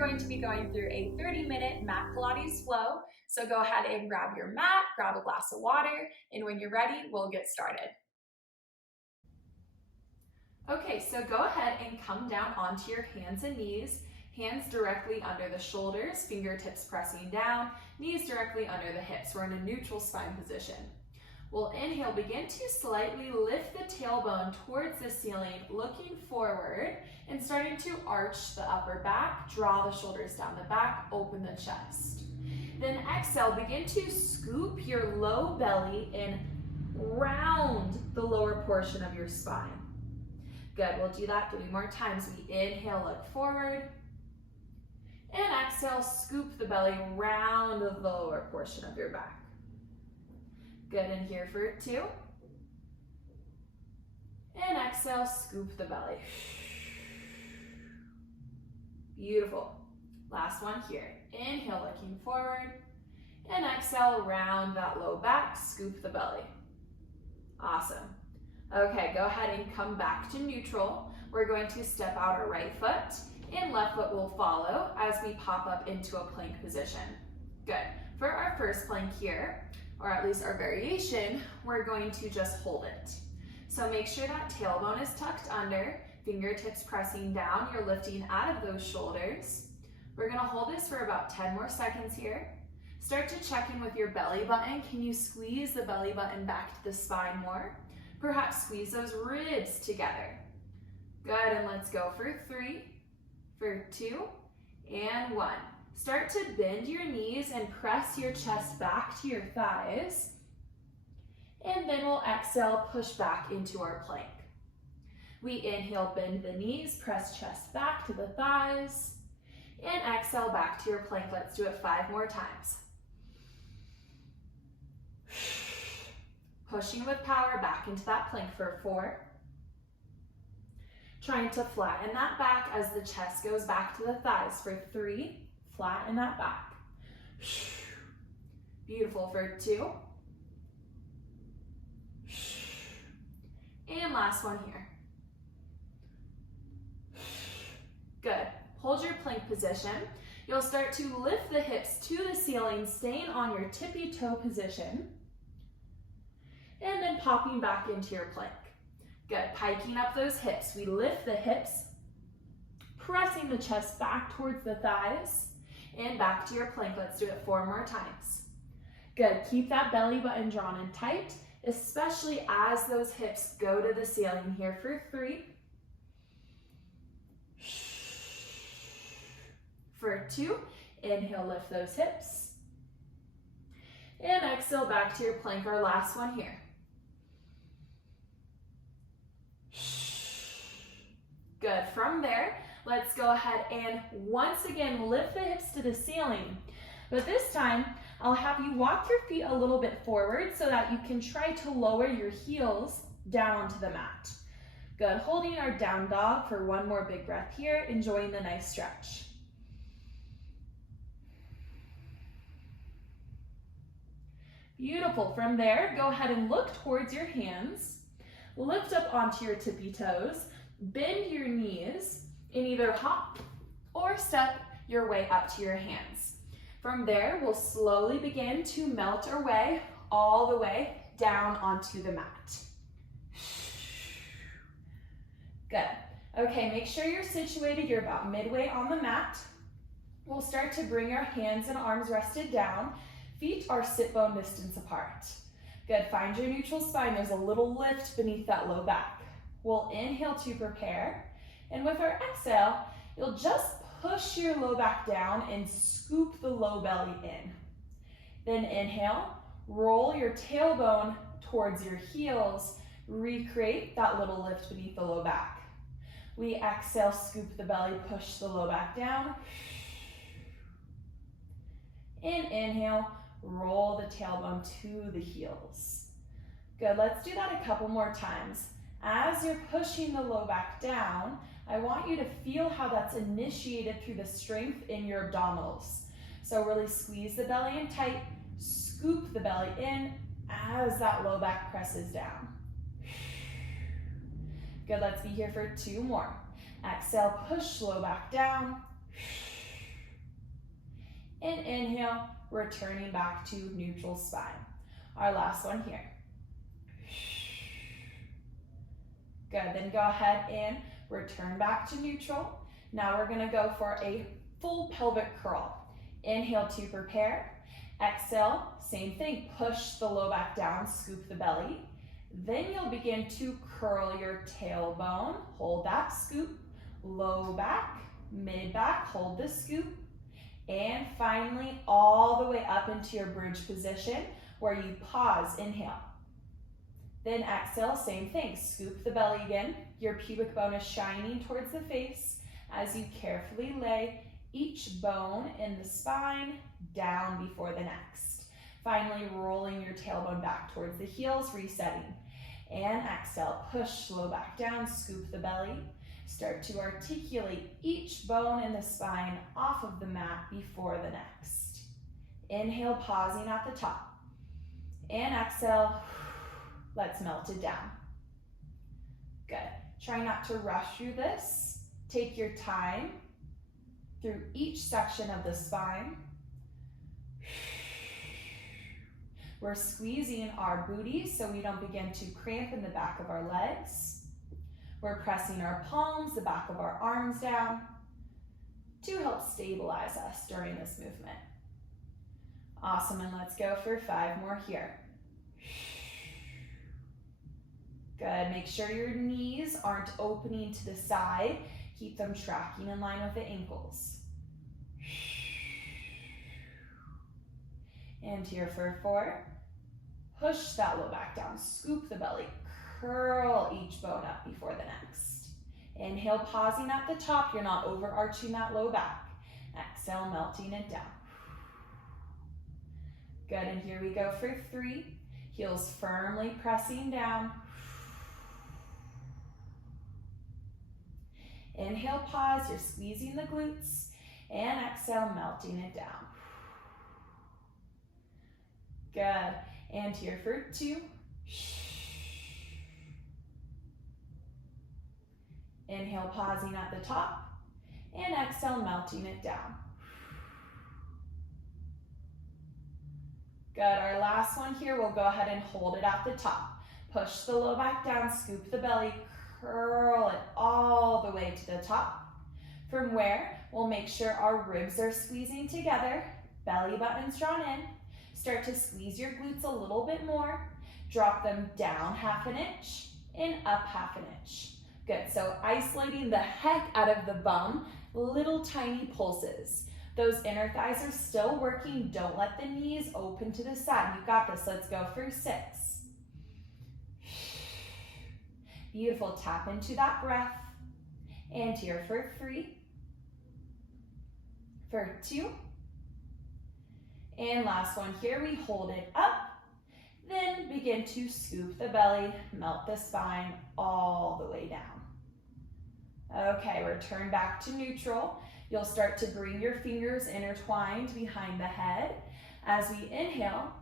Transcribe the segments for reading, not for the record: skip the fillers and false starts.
going to be going through a 30-minute mat Pilates flow. So go ahead and grab your mat, grab a glass of water, and when you're ready, we'll get started. Okay, so go ahead and come down onto your hands and knees, hands directly under the shoulders, fingertips pressing down, knees directly under the hips. We're in a neutral spine position. We'll inhale, begin to slightly lift the tailbone towards the ceiling, looking forward and starting to arch the upper back, draw the shoulders down the back, open the chest. Then exhale, begin to scoop your low belly in round the lower portion of your spine. Good, we'll do that 3 more times. We inhale, look forward, and exhale, scoop the belly round the lower portion of your back. Good, and here for 2. And exhale, scoop the belly. Beautiful. Last one here. Inhale, looking forward. And exhale, round that low back, scoop the belly. Awesome. Okay, go ahead and come back to neutral. We're going to step out our right foot, and left foot will follow as we pop up into a plank position. Good. For our first plank here, or at least our variation, we're going to just hold it. So make sure that tailbone is tucked under, fingertips pressing down, you're lifting out of those shoulders. We're gonna hold this for about 10 more seconds here. Start to check in with your belly button. Can you squeeze the belly button back to the spine more? Perhaps squeeze those ribs together. Good, and let's go for 3, for 2, and 1. Start to bend your knees and press your chest back to your thighs. And then we'll exhale, push back into our plank. We inhale, bend the knees, press chest back to the thighs. And exhale, back to your plank. Let's do it 5 more times. Pushing with power back into that plank for 4. Trying to flatten that back as the chest goes back to the thighs for 3. Flatten that back. Beautiful for 2. And last one here. Good. Hold your plank position. You'll start to lift the hips to the ceiling, staying on your tippy toe position. And then popping back into your plank. Good. Piking up those hips. We lift the hips, pressing the chest back towards the thighs. And back to your plank. Let's do it 4 more times. Good. Keep that belly button drawn in tight, especially as those hips go to the ceiling here for 3. For 2, inhale, lift those hips. And exhale, back to your plank, our last one here. Good. From there, let's go ahead and once again lift the hips to the ceiling. But this time, I'll have you walk your feet a little bit forward so that you can try to lower your heels down to the mat. Good. Holding our down dog for 1 more big breath here, enjoying the nice stretch. Beautiful. From there, go ahead and look towards your hands. Lift up onto your tippy toes. Bend your knees and either hop or step your way up to your hands. From there, we'll slowly begin to melt our way all the way down onto the mat. Good. Okay, make sure you're situated. You're about midway on the mat. We'll start to bring our hands and arms rested down. Feet are sit bone distance apart. Good. Find your neutral spine. There's a little lift beneath that low back. We'll inhale to prepare. And with our exhale, you'll just push your low back down and scoop the low belly in. Then inhale, roll your tailbone towards your heels, recreate that little lift beneath the low back. We exhale, scoop the belly, push the low back down. And inhale, roll the tailbone to the heels. Good, let's do that a couple more times. As you're pushing the low back down, I want you to feel how that's initiated through the strength in your abdominals. So really squeeze the belly in tight, scoop the belly in as that low back presses down. Good, let's be here for 2 more. Exhale, push low back down. And inhale, returning back to neutral spine. Our last one here. Good, then go ahead and return back to neutral. Now we're gonna go for a full pelvic curl. Inhale to prepare. Exhale, same thing, push the low back down, scoop the belly. Then you'll begin to curl your tailbone. Hold that scoop, low back, mid back, hold the scoop. And finally, all the way up into your bridge position where you pause, inhale. Then exhale, same thing, scoop the belly again. Your pubic bone is shining towards the face as you carefully lay each bone in the spine down before the next. Finally, rolling your tailbone back towards the heels, resetting. And exhale, push low back down, scoop the belly. Start to articulate each bone in the spine off of the mat before the next. Inhale, pausing at the top. And exhale, let's melt it down. Good. Try not to rush through this. Take your time through each section of the spine. We're squeezing our booties so we don't begin to cramp in the back of our legs. We're pressing our palms, the back of our arms down to help stabilize us during this movement. Awesome, and let's go for 5 more here. Good, make sure your knees aren't opening to the side. Keep them tracking in line with the ankles. And here for 4. Push that low back down, scoop the belly, curl each bone up before the next. Inhale, pausing at the top. You're not overarching that low back. Exhale, melting it down. Good, and here we go for 3. Heels firmly pressing down. Inhale, pause. You're squeezing the glutes. And exhale, melting it down. Good. And here for 2. Inhale, pausing at the top. And exhale, melting it down. Good. Our last one here, we'll go ahead and hold it at the top. Push the low back down, scoop the belly, curl it all the way to the top. From where, we'll make sure our ribs are squeezing together, belly button's drawn in. Start to squeeze your glutes a little bit more. Drop them down 1/2 inch and up 1/2 inch. Good, so isolating the heck out of the bum, little tiny pulses. Those inner thighs are still working. Don't let the knees open to the side. You got this. Let's go for 6. Beautiful, tap into that breath. And here for 3. For 2. And last one here, we hold it up. Then begin to scoop the belly, melt the spine all the way down. Okay, return back to neutral. You'll start to bring your fingers intertwined behind the head. As we inhale,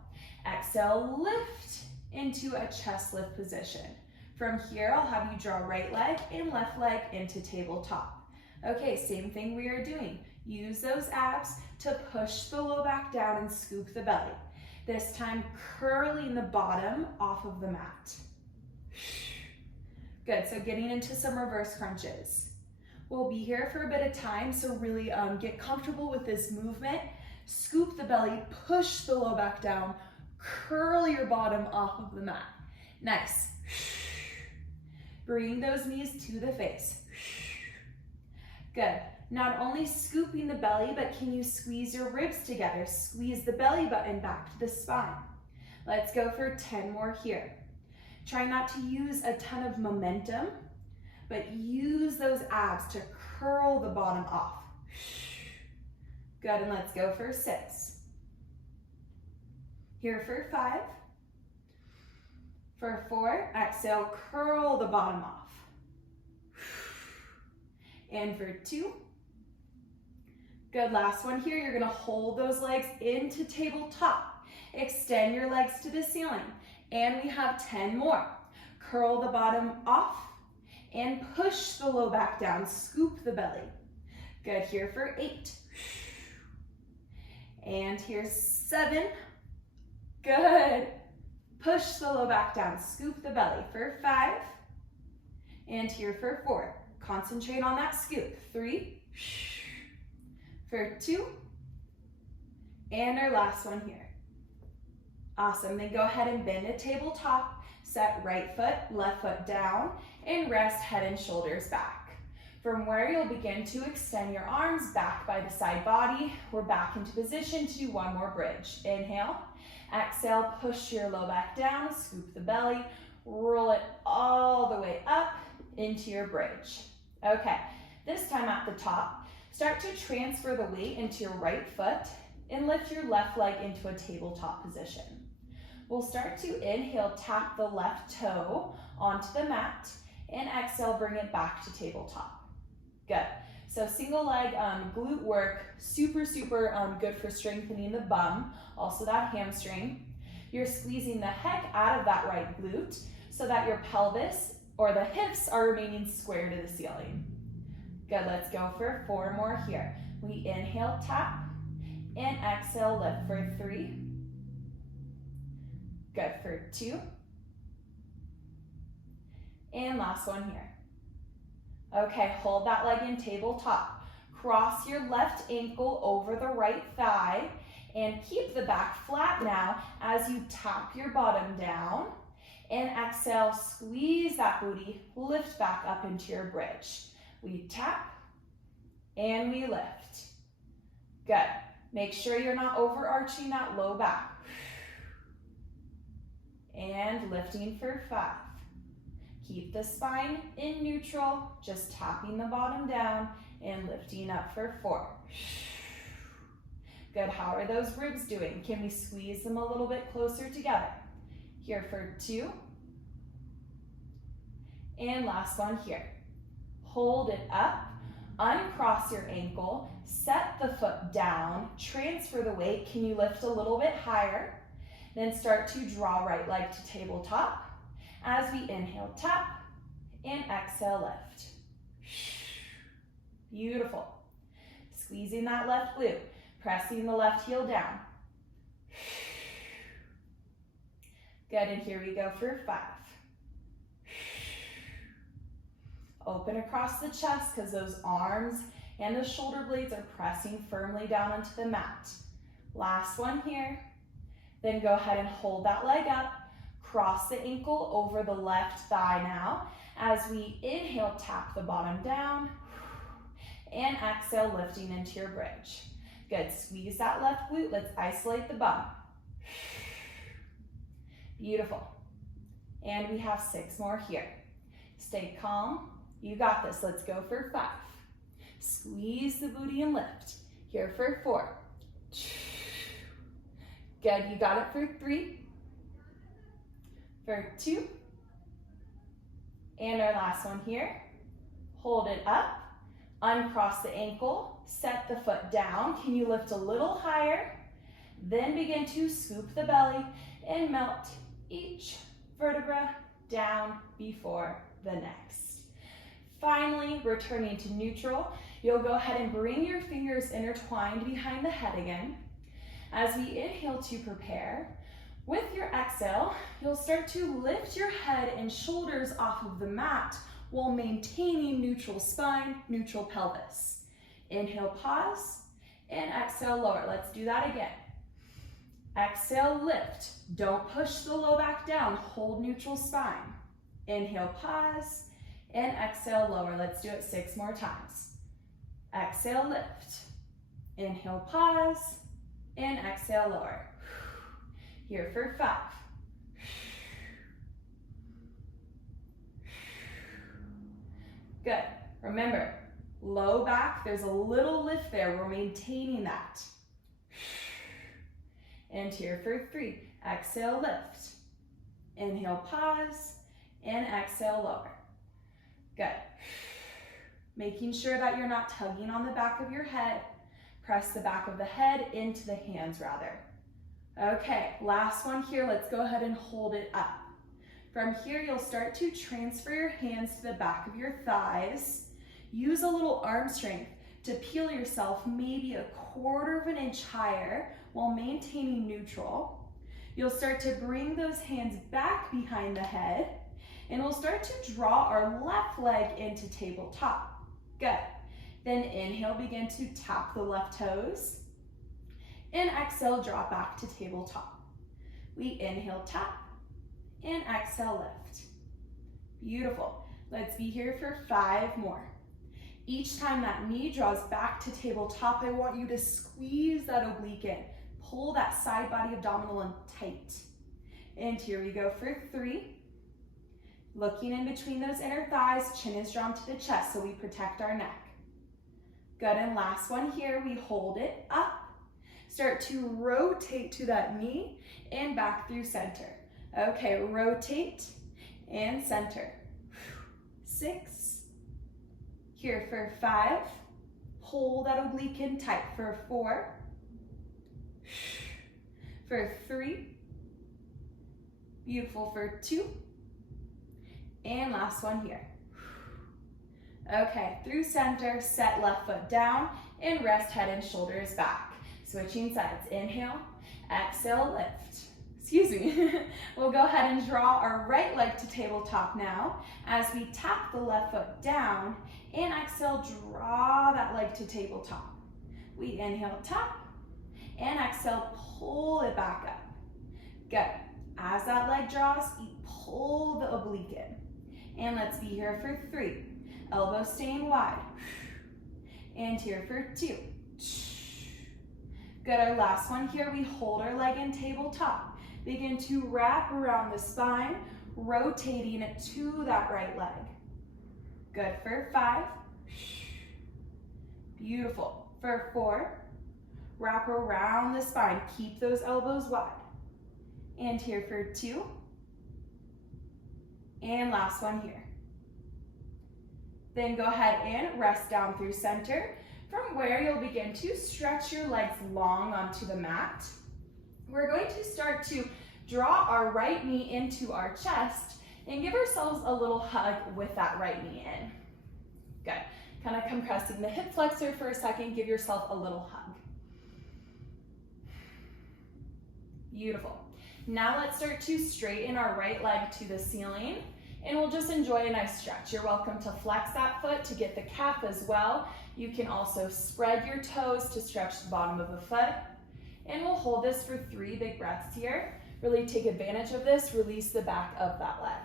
exhale, lift into a chest lift position. From here, I'll have you draw right leg and left leg into tabletop. Okay, same thing we are doing. Use those abs to push the low back down and scoop the belly. This time, curling the bottom off of the mat. Good, so getting into some reverse crunches. We'll be here for a bit of time, so really get comfortable with this movement. Scoop the belly, push the low back down, curl your bottom off of the mat. Nice. Bring those knees to the face. Good. Not only scooping the belly, but can you squeeze your ribs together? Squeeze the belly button back to the spine. Let's go for 10 more here. Try not to use a ton of momentum, but use those abs to curl the bottom off. Good, and let's go for 6. Here for 5. For 4, exhale, curl the bottom off. And for 2. Good, last one here. You're gonna hold those legs into tabletop. Extend your legs to the ceiling. And we have 10 more. Curl the bottom off and push the low back down. Scoop the belly. Good, here for 8. And here's 7. Good. Push the low back down, scoop the belly for 5. And here for 4. Concentrate on that scoop. 3. For 2. And our last one here. Awesome. Then go ahead and bend to tabletop. Set right foot, left foot down, and rest head and shoulders back. From where you'll begin to extend your arms back by the side body. We're back into position to do one more bridge. Inhale. Exhale, push your low back down, scoop the belly, roll it all the way up into your bridge. Okay, this time at the top, start to transfer the weight into your right foot and lift your left leg into a tabletop position. We'll start to inhale, tap the left toe onto the mat, and exhale, bring it back to tabletop. Good. So single leg glute work, super good for strengthening the bum, also that hamstring. You're squeezing the heck out of that right glute so that your pelvis or the hips are remaining square to the ceiling. Good, let's go for 4 more here. We inhale, tap, and exhale, lift for 3. Good, for 2. And last one here. Okay, hold that leg in tabletop. Cross your left ankle over the right thigh and keep the back flat now as you tap your bottom down. And exhale, squeeze that booty, lift back up into your bridge. We tap and we lift. Good. Make sure you're not overarching that low back. And lifting for 5. Keep the spine in neutral, just tapping the bottom down and lifting up for 4. Good, how are those ribs doing? Can we squeeze them a little bit closer together? Here for 2. And last one here. Hold it up, uncross your ankle, set the foot down, transfer the weight. Can you lift a little bit higher? Then start to draw right leg to tabletop. As we inhale, tap, and exhale, lift. Beautiful. Squeezing that left glute, pressing the left heel down. Good, and here we go for 5. Open across the chest because those arms and the shoulder blades are pressing firmly down onto the mat. Last one here. Then go ahead and hold that leg up. Cross the ankle over the left thigh now. As we inhale, tap the bottom down. And exhale, lifting into your bridge. Good, squeeze that left glute. Let's isolate the bum. Beautiful. And we have 6 more here. Stay calm. You got this. Let's go for 5. Squeeze the booty and lift. Here for 4. Good, you got it for 3. For 2. And our last one here. Hold it up, uncross the ankle, set the foot down. Can you lift a little higher? Then begin to scoop the belly and melt each vertebra down before the next. Finally, returning to neutral, you'll go ahead and bring your fingers intertwined behind the head again. As we inhale to prepare, with your exhale, you'll start to lift your head and shoulders off of the mat while maintaining neutral spine, neutral pelvis. Inhale, pause, and exhale, lower. Let's do that again. Exhale, lift. Don't push the low back down. Hold neutral spine. Inhale, pause, and exhale, lower. Let's do it 6 more times. Exhale, lift. Inhale, pause, and exhale, lower. Here for 5. Good. Remember, low back, there's a little lift there. We're maintaining that. And here for 3. Exhale, lift. Inhale, pause, and exhale, lower. Good. Making sure that you're not tugging on the back of your head. Press the back of the head into the hands rather. Okay, last one here. Let's go ahead and hold it up. From here, you'll start to transfer your hands to the back of your thighs. Use a little arm strength to peel yourself maybe a 1/4 of an inch higher while maintaining neutral. You'll start to bring those hands back behind the head, and we'll start to draw our left leg into tabletop. Good. Then inhale, begin to tap the left toes. And exhale, drop back to tabletop. We inhale, tap, and exhale, lift. Beautiful. Let's be here for 5 more. Each time that knee draws back to tabletop, I want you to squeeze that oblique in. Pull that side body abdominal in tight. And here we go for 3. Looking in between those inner thighs, chin is drawn to the chest so we protect our neck. Good, and last one here, we hold it up. Start to rotate to that knee and back through center. Okay, rotate and center. 6. Here for 5. Hold that oblique in tight for 4. For 3. Beautiful for 2. And last one here. Okay, through center, set left foot down and rest head and shoulders back. Switching sides, inhale, exhale, lift. Excuse me. We'll go ahead and draw our right leg to tabletop now as we tap the left foot down and exhale, draw that leg to tabletop. We inhale, tap, and exhale, pull it back up. Good. As that leg draws, you pull the oblique in. And let's be here for 3. Elbows staying wide. And here for 2. Good, our last one here, we hold our leg in tabletop. Begin to wrap around the spine, rotating it to that right leg. Good for 5. Beautiful. For 4, wrap around the spine. Keep those elbows wide. And here for 2. And last one here. Then go ahead and rest down through center, from where you'll begin to stretch your legs long onto the mat. We're going to start to draw our right knee into our chest and give ourselves a little hug with that right knee in. Good. Kind of compressing the hip flexor for a second, give yourself a little hug. Beautiful. Now let's start to straighten our right leg to the ceiling, and we'll just enjoy a nice stretch. You're welcome to flex that foot to get the calf as well. You can also spread your toes to stretch the bottom of the foot. And we'll hold this for 3 big breaths here. Really take advantage of this, release the back of that leg.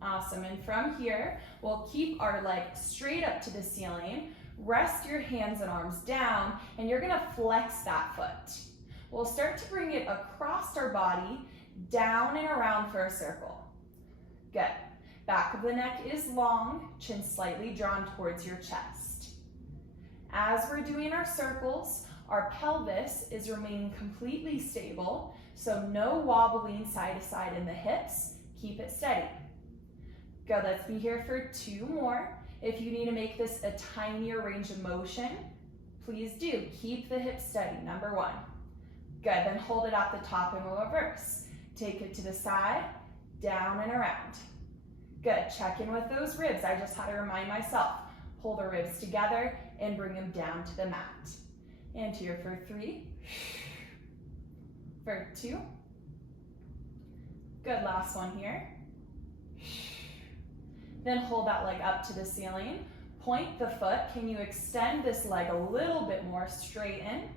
Awesome, and from here, we'll keep our leg straight up to the ceiling, rest your hands and arms down, and you're gonna flex that foot. We'll start to bring it across our body, down and around for a circle. Good. Back of the neck is long, chin slightly drawn towards your chest. As we're doing our circles, our pelvis is remaining completely stable, so no wobbling side to side in the hips. Keep it steady. Good, let's be here for 2 more. If you need to make this a tinier range of motion, please do. Keep the hips steady, number 1. Good, then hold it at the top and we'll reverse. Take it to the side, down and around. Good, check in with those ribs. I just had to remind myself. Pull the ribs together and bring them down to the mat. And here for 3, for 2. Good, last one here. Then hold that leg up to the ceiling. Point the foot. Can you extend this leg a little bit more, straighten?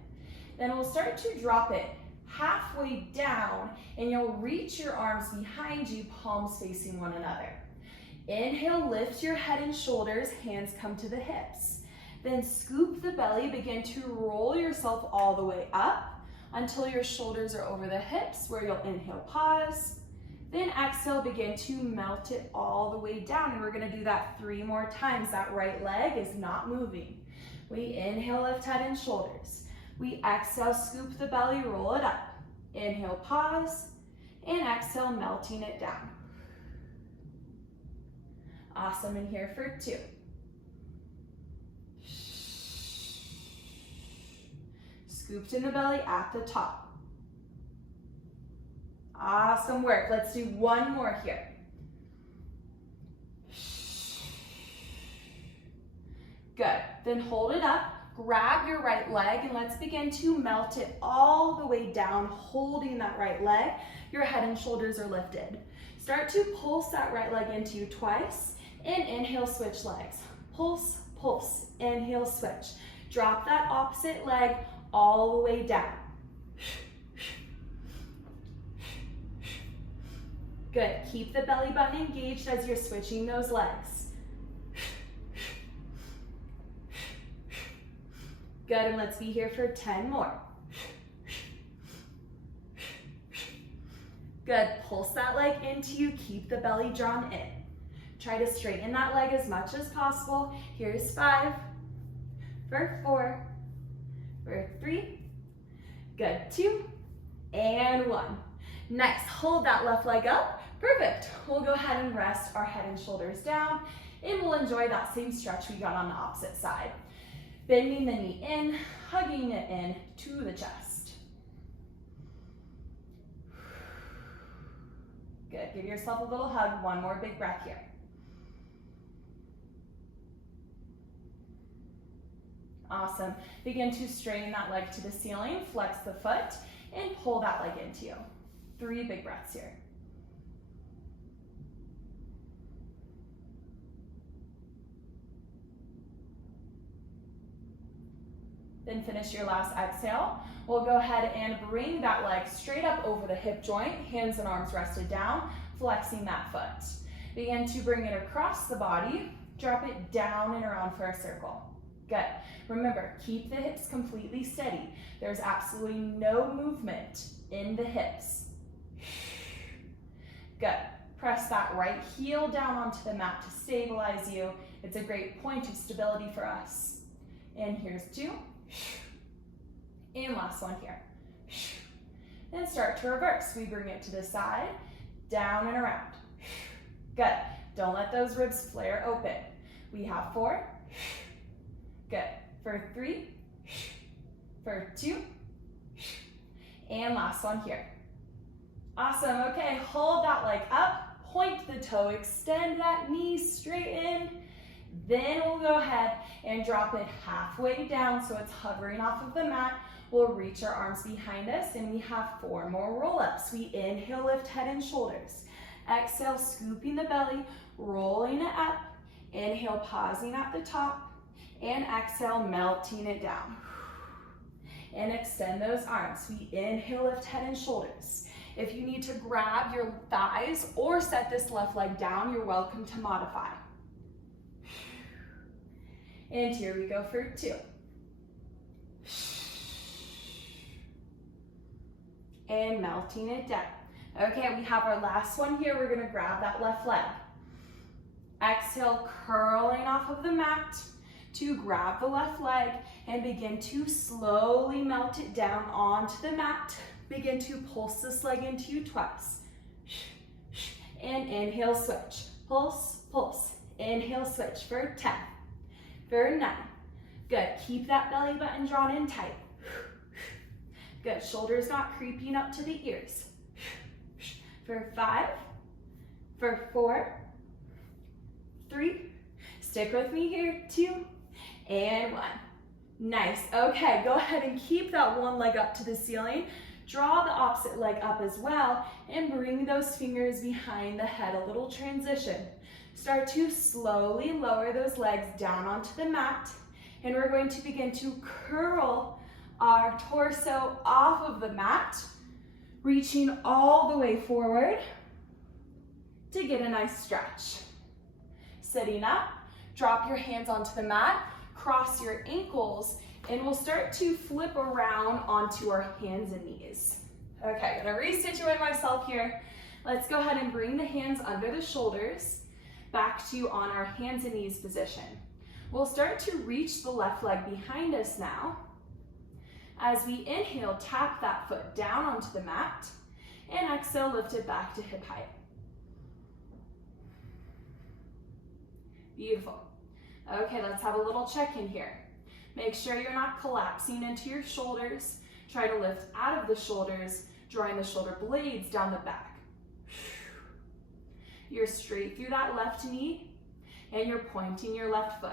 Then we'll start to drop it halfway down, and you'll reach your arms behind you, palms facing one another. Inhale, lift your head and shoulders, hands come to the hips. Then scoop the belly, begin to roll yourself all the way up until your shoulders are over the hips, where you'll inhale, pause. Then exhale, begin to melt it all the way down. And we're gonna do that 3 more times. That right leg is not moving. We inhale, lift head and shoulders. We exhale, scoop the belly, roll it up. Inhale, pause, and exhale, melting it down. Awesome, and here for 2. Scooped in the belly at the top. Awesome work. Let's do one more here. Good. Then hold it up. Grab your right leg and let's begin to melt it all the way down, holding that right leg. Your head and shoulders are lifted. Start to pulse that right leg into you twice and inhale, switch legs. Pulse, pulse, inhale, switch. Drop that opposite leg all the way down. Good. Keep the belly button engaged as you're switching those legs. Good, and let's be here for 10 more. Good, pulse that leg into you, keep the belly drawn in. Try to straighten that leg as much as possible. Here's 5, for 4, for 3, good, 2, and 1. Nice, hold that left leg up, perfect. We'll go ahead and rest our head and shoulders down, and we'll enjoy that same stretch we got on the opposite side. Bending the knee in, hugging it in to the chest. Good, give yourself a little hug, one more big breath here. Awesome. Begin to straighten that leg to the ceiling, flex the foot, and pull that leg into you. 3 big breaths here. Then finish your last exhale. We'll go ahead and bring that leg straight up over the hip joint, hands and arms rested down, flexing that foot. Begin to bring it across the body, drop it down and around for a circle. Good. Remember, keep the hips completely steady. There's absolutely no movement in the hips. Good. Press that right heel down onto the mat to stabilize you. It's a great point of stability for us. And here's 2. And last one here. Then start to reverse. We bring it to the side, down and around. Good. Don't let those ribs flare open. We have 4. Good. For 3. For 2. And last one here. Awesome. Okay, hold that leg up, point the toe, extend that knee, straighten. Then we'll go ahead and drop it halfway down so it's hovering off of the mat. We'll reach our arms behind us and we have 4 more roll-ups. We inhale, lift head and shoulders. Exhale, scooping the belly, rolling it up. Inhale, pausing at the top. And exhale, melting it down. And extend those arms. We inhale, lift head and shoulders. If you need to grab your thighs or set this left leg down, you're welcome to modify. And here we go for 2. And melting it down. Okay, we have our last one here. We're gonna grab that left leg. Exhale, curling off of the mat to grab the left leg and begin to slowly melt it down onto the mat. Begin to pulse this leg into you twice. And inhale, switch. Pulse, pulse. Inhale, switch for 10. For 9. Good. Keep that belly button drawn in tight. Good. Shoulders not creeping up to the ears. For 5. For 4. 3. Stick with me here. 2. And 1. Nice. Okay, go ahead and keep that one leg up to the ceiling. Draw the opposite leg up as well and bring those fingers behind the head, a little transition. Start to slowly lower those legs down onto the mat, and we're going to begin to curl our torso off of the mat, reaching all the way forward to get a nice stretch. Sitting up, drop your hands onto the mat, cross your ankles, and we'll start to flip around onto our hands and knees. Okay, I'm gonna resituate myself here. Let's go ahead and bring the hands under the shoulders, back to on our hands and knees position. We'll start to reach the left leg behind us now. As we inhale, tap that foot down onto the mat, and exhale, lift it back to hip height. Beautiful. Okay, let's have a little check-in here. Make sure you're not collapsing into your shoulders. Try to lift out of the shoulders. drawing the shoulder blades down the back. You're straight through that left knee, and you're pointing your left foot.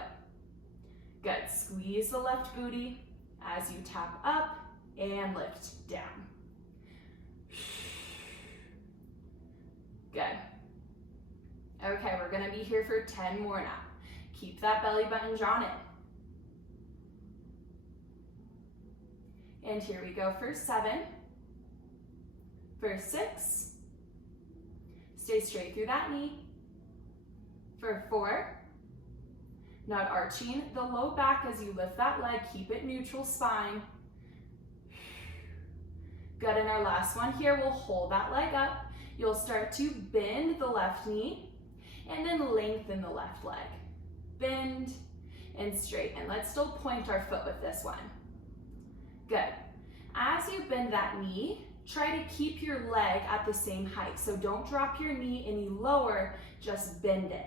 Good. Squeeze the left booty as you tap up and lift down. Good. Okay, we're gonna be here for 10 more now. Keep that belly button drawn in. And here we go for 7, for 6, stay straight through that knee, for 4, not arching the low back as you lift that leg, keep it neutral spine. Good, in our last one here, we'll hold that leg up. You'll start to bend the left knee and then lengthen the left leg. Bend and straighten. Let's still point our foot with this one. Good. As you bend that knee, try to keep your leg at the same height. So don't drop your knee any lower, just bend it.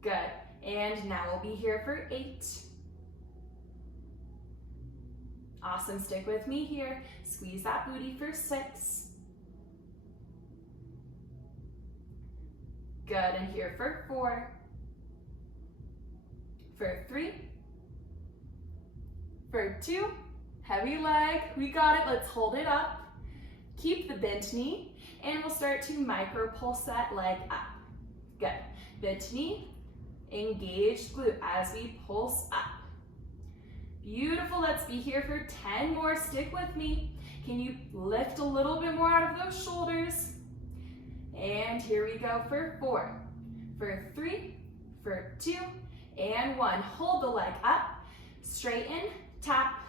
Good. And now we'll be here for 8. Awesome. Stick with me here. Squeeze that booty for 6. Good. And here for 4. For 3. For 2. Heavy leg. We got it. Let's hold it up. Keep the bent knee. And we'll start to micro pulse that leg up. Good. Bent knee. Engaged glute as we pulse up. Beautiful. Let's be here for 10 more. Stick with me. Can you lift a little bit more out of those shoulders? And here we go for 4, for 3, for 2, and 1. Hold the leg up. Straighten, tap,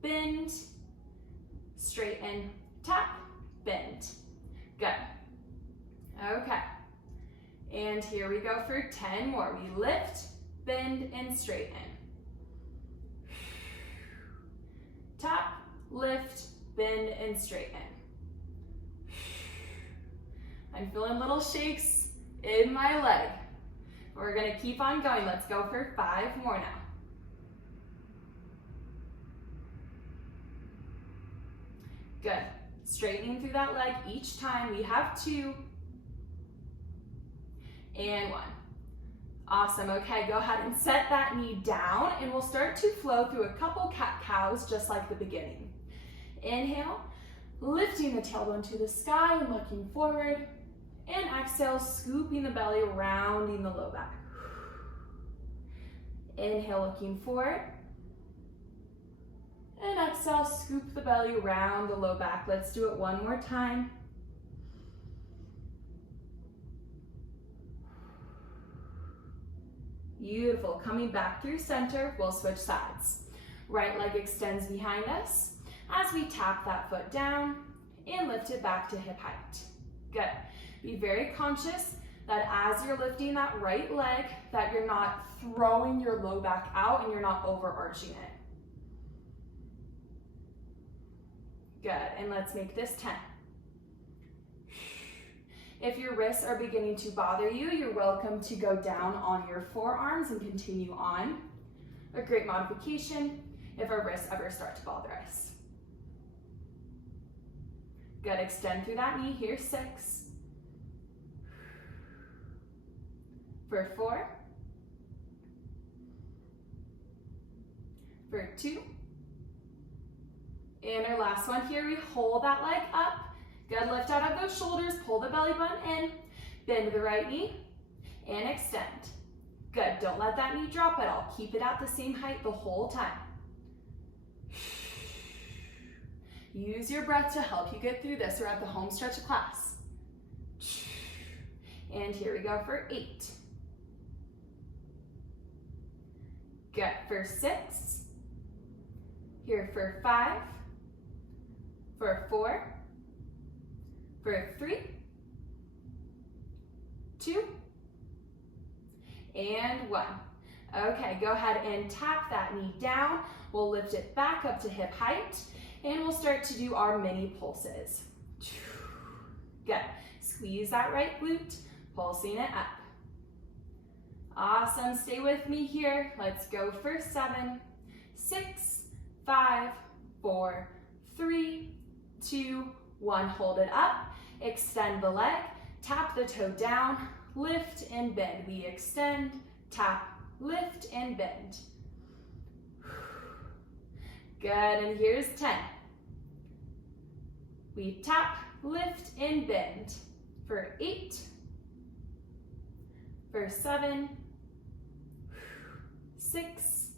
bend. Straighten, tap, bend. Good. Okay. And here we go for 10 more. We lift, bend, and straighten. Tap, lift, bend, and straighten. I'm feeling little shakes in my leg. We're gonna keep on going. Let's go for 5 more now. Good. Straightening through that leg each time. We have 2 and 1. Awesome. Okay, go ahead and set that knee down, and we'll start to flow through a couple cat-cows just like the beginning. Inhale, lifting the tailbone to the sky and looking forward. And exhale, scooping the belly, rounding the low back. Inhale, looking forward. And exhale, scoop the belly, round the low back. Let's do it one more time. Beautiful. Coming back through center, we'll switch sides. Right leg extends behind us as we tap that foot down and lift it back to hip height. Good. Be very conscious that as you're lifting that right leg, that you're not throwing your low back out and you're not overarching it. Good, and let's make this 10. If your wrists are beginning to bother you, you're welcome to go down on your forearms and continue on. A great modification if our wrists ever start to bother us. Good, extend through that knee here, 6. For 4. For 2. And our last one here, we hold that leg up. Good, lift out of those shoulders, pull the belly button in, bend the right knee, and extend. Good, don't let that knee drop at all. Keep it at the same height the whole time. Use your breath to help you get through this. We're at the home stretch of class. And here we go for 8. Good, for 6. Here for 5. For 4. For 3. 2. And 1. Okay, go ahead and tap that knee down. We'll lift it back up to hip height, and we'll start to do our mini pulses. Good. Squeeze that right glute, pulsing it up. Awesome. Stay with me here. Let's go for 7, 6, 5, 4, 3, 2, 1. Hold it up. Extend the leg. Tap the toe down. Lift and bend. We extend, tap, lift, and bend. Good, and here's 10. We tap, lift, and bend for 8, for 7, 6,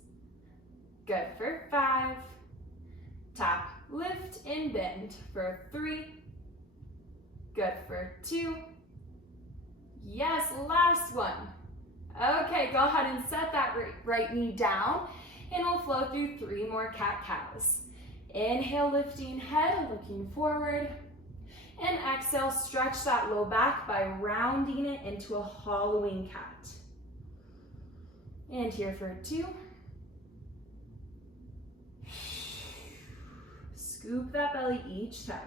good for 5, tap, lift, and bend for 3, good for 2, yes, last one. Okay, go ahead and set that right knee down, and we'll flow through 3 more cat-cows. Inhale, lifting head, looking forward. And exhale, stretch that low back by rounding it into a hollowing cat. And here for 2. Scoop that belly each time.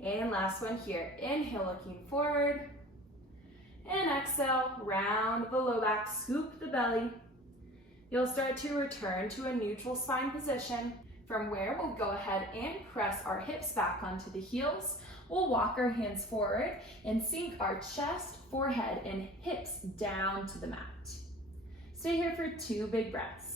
And last one here. Inhale, looking forward. And exhale, round the low back, scoop the belly. You'll start to return to a neutral spine position, from where we'll go ahead and press our hips back onto the heels. We'll walk our hands forward and sink our chest, forehead, and hips down to the mat. Stay here for 2 big breaths.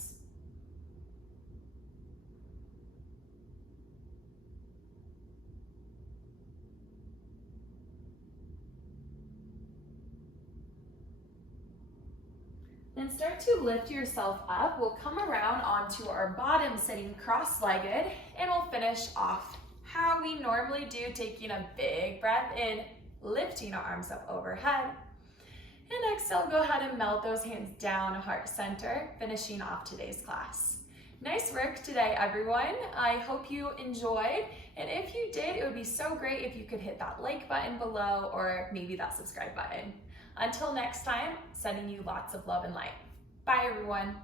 Then start to lift yourself up. We'll come around onto our bottom, sitting cross-legged, and we'll finish off how we normally do, taking a big breath in, lifting our arms up overhead. And exhale, go ahead and melt those hands down to heart center, finishing off today's class. Nice work today, everyone. I hope you enjoyed. And if you did, it would be so great if you could hit that like button below, or maybe that subscribe button. Until next time, sending you lots of love and light. Bye, everyone.